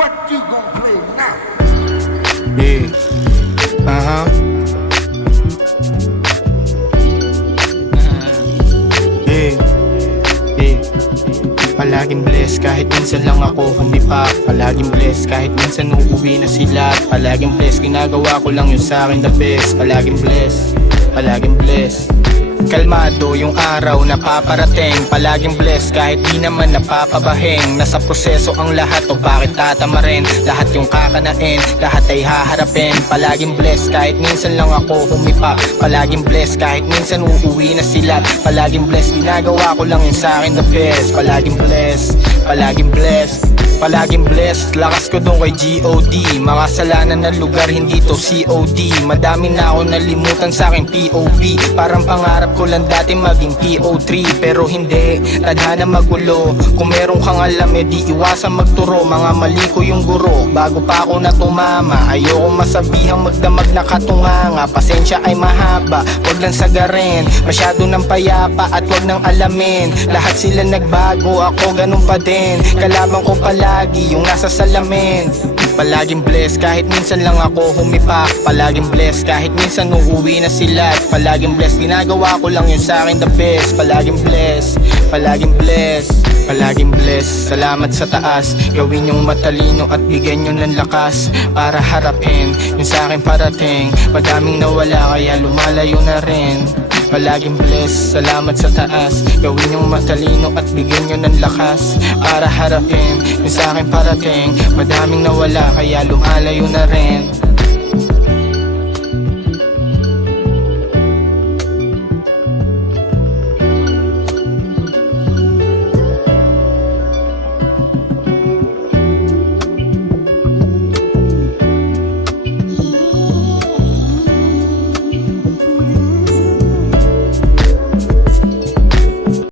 What you gonna play now? Yeah. Yeah. Yeah. Palaging blessed kahit minsan lang ako humipak. Palaging blessed kahit minsan uuwi na sila. Palaging blessed, ginagawa ko lang yun sa akin the best. Palaging blessed, palaging blessed. Kalmado yung araw na paparating. Palaging blessed kahit di naman napapabahing. Nasa proseso ang lahat o bakit tatamarin. Lahat yung kakanain, lahat ay haharapin. Palaging blessed kahit minsan lang ako humipa. Palaging blessed kahit minsan uuwi na sila. Palaging blessed, ginagawa ko lang yun sa akin the best. Palaging blessed, palaging blessed. Palaging blessed, lakas ko dun kay G.O.D. Makasalanan ng lugar, hindi to C.O.D. Madami na ako nalimutan sa aking P.O.V. Parang pangarap ko lang dati maging P.O.3. Pero hindi, tadhana magulo. Kung meron kang alam, di iwasan magturo. Mga mali ko yung guro, bago pa ako natumama. Ayoko masabihang magdamag na katunganga. Pasensya ay mahaba, wag lang sagarin. Masyado ng payapa at wag nang alamin. Lahat sila nagbago, ako ganun pa din. Kalaban ko palagi yung nasa salamin. Palaging blessed kahit minsan lang ako humipak. Palaging blessed kahit minsan uuwi na sila. Palaging blessed, ginagawa ko lang yun sa akin the best. Palaging blessed, palaging blessed, palaging blessed. Salamat sa taas, gawin yung matalino at bigyan nyo ng lakas para harapin yung sa akin parating. Madaming nawala kaya lumalayo na rin. Palaging blessed, salamat sa taas, gawin yung matalino at bigyan nyo ng lakas para harapin yung sa akin parating. Madaming nawala kaya lumalayo na rin.